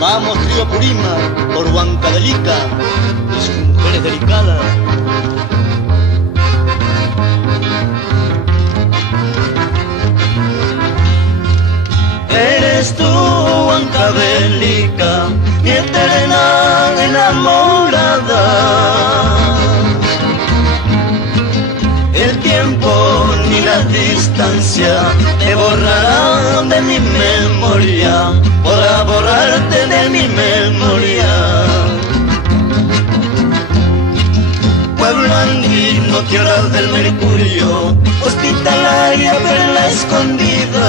Vamos, trío Purima, por Huancavelica y sus mujeres delicadas. Eres tú, Huancavelica, mi eterna enamorada. El tiempo ni la distancia te borrarán de mi memoria, podrá borrarte de mi memoria. Pueblo andino, tierra del mercurio, hospitalaria, perla escondida.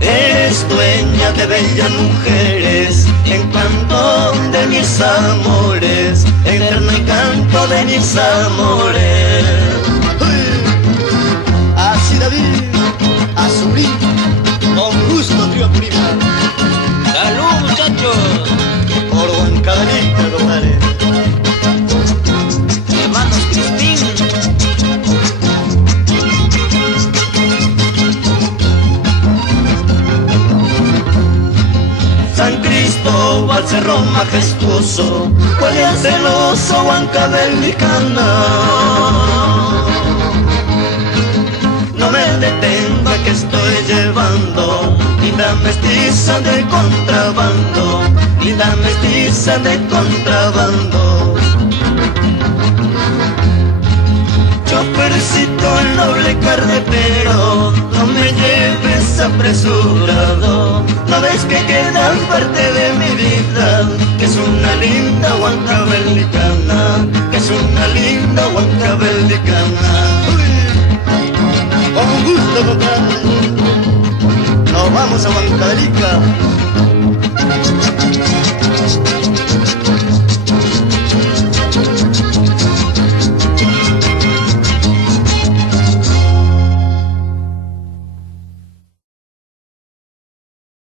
Eres dueña de bellas mujeres, encanto de mis amores, eterno encanto de mis amores. Así David, a Subrín, con gusto trío Purima. ¡Salud, muchachos! Por Huancavelica, compadre. Hermanos Crispín. San Cristóbal, cerro majestuoso, huele a celoso Huancavelicana. No me detenga que estoy llevando linda mestiza de contrabando, linda mestiza de contrabando. Chofercito el noble carretero, no me lleves apresurado. No ves que queda parte de mi vida, que es una linda Huancavelicana, que es una linda Huancavelicana. Con gusto, compadre. Nos vamos a Huancavelica.